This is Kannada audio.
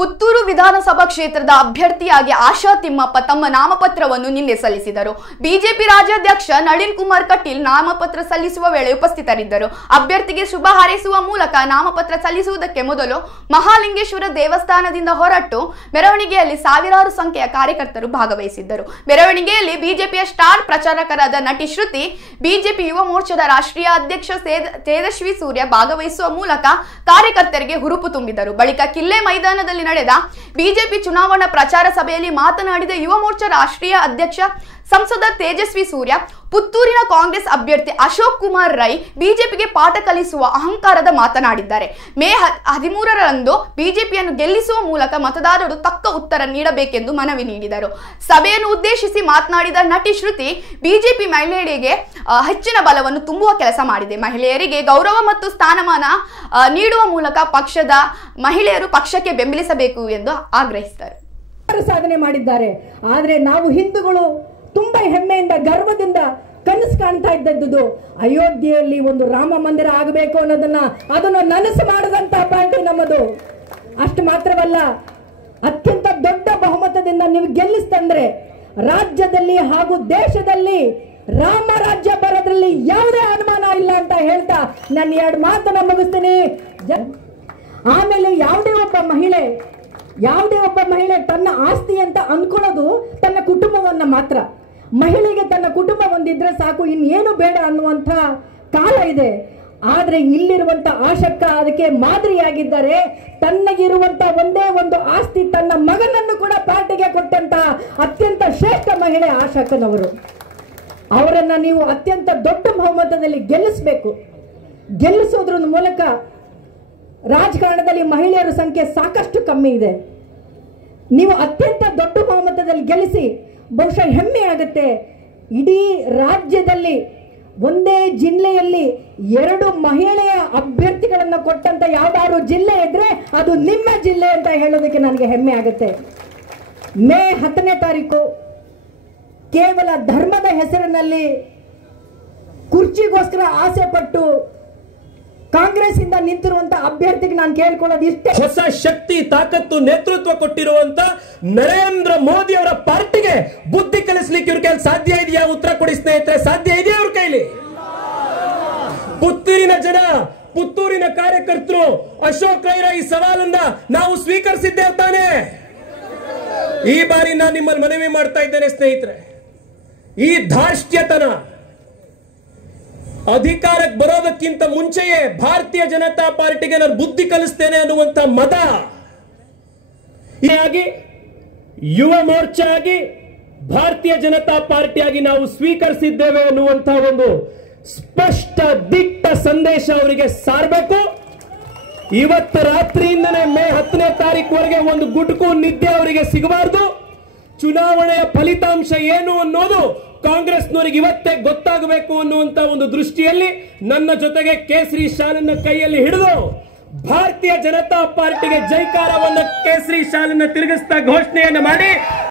ಪುತ್ತೂರು ವಿಧಾನಸಭಾ ಕ್ಷೇತ್ರದ ಅಭ್ಯರ್ಥಿಯಾಗಿ ಆಶಾ ತಿಮ್ಮಪ್ಪ ತಮ್ಮ ನಾಮಪತ್ರವನ್ನು ನಿನ್ನೆ ಸಲ್ಲಿಸಿದರು. ಬಿಜೆಪಿ ರಾಜ್ಯಾಧ್ಯಕ್ಷ ನಳಿನ್ ಕುಮಾರ್ ಕಟೀಲ್ ನಾಮಪತ್ರ ಸಲ್ಲಿಸುವ ವೇಳೆ ಉಪಸ್ಥಿತರಿದ್ದರು. ಅಭ್ಯರ್ಥಿಗೆ ಶುಭ ಹಾರೈಸುವ ಮೂಲಕ ನಾಮಪತ್ರ ಸಲ್ಲಿಸುವುದಕ್ಕೆ ಮೊದಲು ಮಹಾಲಿಂಗೇಶ್ವರ ದೇವಸ್ಥಾನದಿಂದ ಹೊರಟು ಮೆರವಣಿಗೆಯಲ್ಲಿ ಸಾವಿರಾರು ಸಂಖ್ಯೆಯ ಕಾರ್ಯಕರ್ತರು ಭಾಗವಹಿಸಿದ್ದರು. ಮೆರವಣಿಗೆಯಲ್ಲಿ ಬಿಜೆಪಿಯ ಸ್ಟಾರ್ ಪ್ರಚಾರಕರಾದ ನಟಿ ಶ್ರುತಿ, ಬಿಜೆಪಿ ಯುವ ಮೋರ್ಚಾದ ರಾಷ್ಟ್ರೀಯ ಅಧ್ಯಕ್ಷ ತೇಜಸ್ವಿ ಸೂರ್ಯ ಭಾಗವಹಿಸುವ ಮೂಲಕ ಕಾರ್ಯಕರ್ತರಿಗೆ ಹುರುಪು ತುಂಬಿದರು. ಬಳಿಕ ಕಿಲ್ಲೆ ಮೈದಾನದಲ್ಲಿ ನಡೆದ ಬಿಜೆಪಿ ಚುನಾವಣಾ ಪ್ರಚಾರ ಸಭೆಯಲ್ಲಿ ಮಾತನಾಡಿದ ಯುವ ಮೋರ್ಚಾ ರಾಷ್ಟ್ರೀಯ ಅಧ್ಯಕ್ಷ ಸಂಸದ ತೇಜಸ್ವಿ ಸೂರ್ಯ, ಪುತ್ತೂರಿನ ಕಾಂಗ್ರೆಸ್ ಅಭ್ಯರ್ಥಿ ಅಶೋಕ್ ಕುಮಾರ್ ರೈ ಬಿಜೆಪಿಗೆ ಪಾಠ ಕಲಿಸುವ ಅಹಂಕಾರದ ಮಾತನಾಡಿದ್ದಾರೆ. ಮೇ 13ರಂದು ಬಿಜೆಪಿಯನ್ನು ಗೆಲ್ಲಿಸುವ ಮೂಲಕ ಮತದಾರರು ತಕ್ಕ ಉತ್ತರ ನೀಡಬೇಕೆಂದು ಮನವಿ ನೀಡಿದರು. ಸಭೆಯನ್ನು ಉದ್ದೇಶಿಸಿ ಮಾತನಾಡಿದ ನಟಿ ಶ್ರುತಿ, ಬಿಜೆಪಿ ಮಹಿಳೆಯರಿಗೆ ಹೆಚ್ಚಿನ ಬಲವನ್ನು ತುಂಬುವ ಕೆಲಸ ಮಾಡಿದೆ. ಮಹಿಳೆಯರಿಗೆ ಗೌರವ ಮತ್ತು ಸ್ಥಾನಮಾನ ನೀಡುವ ಮೂಲಕ ಪಕ್ಷದ ಮಹಿಳೆಯರು ಪಕ್ಷಕ್ಕೆ ಬೆಂಬಲಿಸಬೇಕು ಎಂದು ಆಗ್ರಹಿಸಿದರು. ಸಾಧನೆ ಮಾಡಿದ್ದಾರೆ. ಆದರೆ ನಾವು ಹಿಂದೂಗಳು ತುಂಬಾ ಹೆಮ್ಮೆಯಿಂದ ಗರ್ವದಿಂದ ಕನಸು ಕಾಣ್ತಾ ಇದ್ದದ್ದು ಅಯೋಧ್ಯೆಯಲ್ಲಿ ಒಂದು ರಾಮ ಮಂದಿರ ಆಗಬೇಕು ಅದನ್ನು ನನಸು ಮಾಡದಂತ ಪಾರ್ಟಿ ನಮ್ಮದು. ಅಷ್ಟು ಮಾತ್ರವಲ್ಲ, ಅತ್ಯಂತ ದೊಡ್ಡ ಬಹುಮತದಿಂದ ನೀವು ಗೆಲ್ಲಿಸ್ತಂದ್ರೆ ರಾಜ್ಯದಲ್ಲಿ ಹಾಗೂ ದೇಶದಲ್ಲಿ ರಾಮ ರಾಜ್ಯ ಬರೋದ್ರಲ್ಲಿ ಯಾವುದೇ ಅನುಮಾನ ಇಲ್ಲ ಅಂತ ಹೇಳ್ತಾ ನಾನು 2 ಮಾತನ್ನ ಮುಗಿಸ್ತೀನಿ. ಆಮೇಲೆ ಯಾವುದೇ ಒಬ್ಬ ಮಹಿಳೆ ತನ್ನ ಆಸ್ತಿ ಅಂತ ಅನ್ಕೊಳ್ಳೋದು ತನ್ನ ಕುಟುಂಬವನ್ನ ಮಾತ್ರ. ಮಹಿಳೆಗೆ ತನ್ನ ಕುಟುಂಬ ಒಂದಿದ್ರೆ ಸಾಕು, ಇನ್ನೇನು ಬೇಡ ಅನ್ನುವಂಥ ಕಾಲ ಇದೆ. ಆದ್ರೆ ಇಲ್ಲಿರುವಂತ ಆಶಕ್ಕ ಅದಕ್ಕೆ ಮಾದರಿಯಾಗಿದ್ದಾರೆ. ತನ್ನಗಿರುವಂತ ಒಂದೇ ಒಂದು ಆಸ್ತಿ ತನ್ನ ಮಗನನ್ನು ಕೂಡ ಪಾರ್ಟಿಗೆ ಕೊಟ್ಟಂತ ಅತ್ಯಂತ ಶ್ರೇಷ್ಠ ಮಹಿಳೆ ಆಶಕ್ಕನವರು. ಅವರನ್ನ ನೀವು ಅತ್ಯಂತ ದೊಡ್ಡ ಬಹುಮತದಲ್ಲಿ ಗೆಲ್ಲಿಸಬೇಕು. ಗೆಲ್ಲಿಸೋದ್ರ ಮೂಲಕ ರಾಜಕಾರಣದಲ್ಲಿ ಮಹಿಳೆಯರ ಸಂಖ್ಯೆ ಸಾಕಷ್ಟು ಕಮ್ಮಿ ಇದೆ. ನೀವು ಅತ್ಯಂತ ದೊಡ್ಡ ಬಹುಮತದಲ್ಲಿ ಗೆಲ್ಲಿಸಿ ಬಹುಶಃ ಹೆಮ್ಮೆ ಆಗುತ್ತೆ. ಇಡೀ ರಾಜ್ಯದಲ್ಲಿ ಒಂದೇ ಜಿಲ್ಲೆಯಲ್ಲಿ 2 ಮಹಿಳೆಯ ಅಭ್ಯರ್ಥಿಗಳನ್ನ ಕೊಟ್ಟಂತ ಯಾವ್ದಾದ್ರು ಜಿಲ್ಲೆ ಇದ್ರೆ ಅದು ನಿಮ್ಮ ಜಿಲ್ಲೆ ಅಂತ ಹೇಳೋದಕ್ಕೆ ನನಗೆ ಹೆಮ್ಮೆ ಆಗುತ್ತೆ. ಮೇ 10ನೇ ತಾರೀಕು ಕೇವಲ ಧರ್ಮದ ಹೆಸರಿನಲ್ಲಿ ಕುರ್ಚಿಗೋಸ್ಕರ ಆಸೆ ಪಟ್ಟು ಕಾಂಗ್ರೆಸ್ ಇಂದ ನಿಂತಿರುವಂತ ಅಭ್ಯರ್ಥಿಗೆ ನಾನು ಕೇಳ್ಕೊಳ್ಳೋದು ಇಷ್ಟೇ. ಹೊಸ ಶಕ್ತಿ, ತಾಕತ್ತು, ನೇತೃತ್ವ ಕೊಟ್ಟಿರುವಂತ ನರೇಂದ್ರ ಮೋದಿ ಅವರ ಪಾರ್ಟಿಗೆ ಬುದ್ಧಿ ಕಲಿಸ್ಲಿಕ್ಕೆ ಇವ್ರ ಕೈಲಿ ಸಾಧ್ಯ ಇದೆಯಾ? ಉತ್ತರ ಕೊಡಿ ಸ್ನೇಹಿತರೆ, ಸಾಧ್ಯ ಇದೆಯಾ ಅವ್ರ ಕೈಲಿ? ಪುತ್ತೂರಿನ ಜನ, ಪುತ್ತೂರಿನ ಕಾರ್ಯಕರ್ತರು ಅಶೋಕ್ ರೈರ ಈ ಸವಾಲನ್ನ ನಾವು ಸ್ವೀಕರಿಸಿದ್ದೇವೆ ತಾನೆ. ಈ ಬಾರಿ ನಾನು ನಿಮ್ಮಲ್ಲಿ ಮನವಿ ಮಾಡ್ತಾ ಇದ್ದೇನೆ ಸ್ನೇಹಿತರೆ, ಈ ಧಾರ್ಷ್ಟ್ಯತನ ಅಧಿಕಾರಕ್ಕೆ ಬರೋದಕ್ಕಿಂತ ಮುಂಚೆಯೇ ಭಾರತೀಯ ಜನತಾ ಪಾರ್ಟಿಗೆ ನಾನು ಬುದ್ಧಿ ಕಲಿಸ್ತೇನೆ ಅನ್ನುವಂತ ಮದ ಯುವ ಮೋರ್ಚಾ ಆಗಿ ಭಾರತೀಯ ಜನತಾ ಪಾರ್ಟಿಯಾಗಿ ನಾವು ಸ್ವೀಕರಿಸಿದ್ದೇವೆ ಅನ್ನುವಂತ ಒಂದು ಸ್ಪಷ್ಟ ದಿಟ್ಟ ಸಂದೇಶ ಅವರಿಗೆ ಸಾರಬೇಕು. ಇವತ್ತು ರಾತ್ರಿಯಿಂದನೇ ಮೇ 10ನೇ ತಾರೀಕುವರೆಗೆ ಒಂದು ಗುಟುಕು ನಿದ್ದೆ ಅವರಿಗೆ ಸಿಗಬಾರದು. ಚುನಾವಣೆಯ ಫಲಿತಾಂಶ ಏನು ಅನ್ನೋದು ಕಾಂಗ್ರೆಸ್ನವರಿಗೆ ಇವತ್ತೇ ಗೊತ್ತಾಗಬೇಕು ಅನ್ನುವಂತ ಒಂದು ದೃಷ್ಟಿಯಲ್ಲಿ ನನ್ನ ಜೊತೆಗೆ ಕೇಸರಿ ಶಾಲನ್ನ ಕೈಯಲ್ಲಿ ಹಿಡಿದು ಭಾರತೀಯ ಜನತಾ ಪಾರ್ಟಿಗೆ ಜೈಕಾರವನ್ನ ಕೇಸರಿ ಶಾಲನ್ನ ತಿರುಗಿಸ್ತಾ ಘೋಷಣೆಯನ್ನು ಮಾಡಿ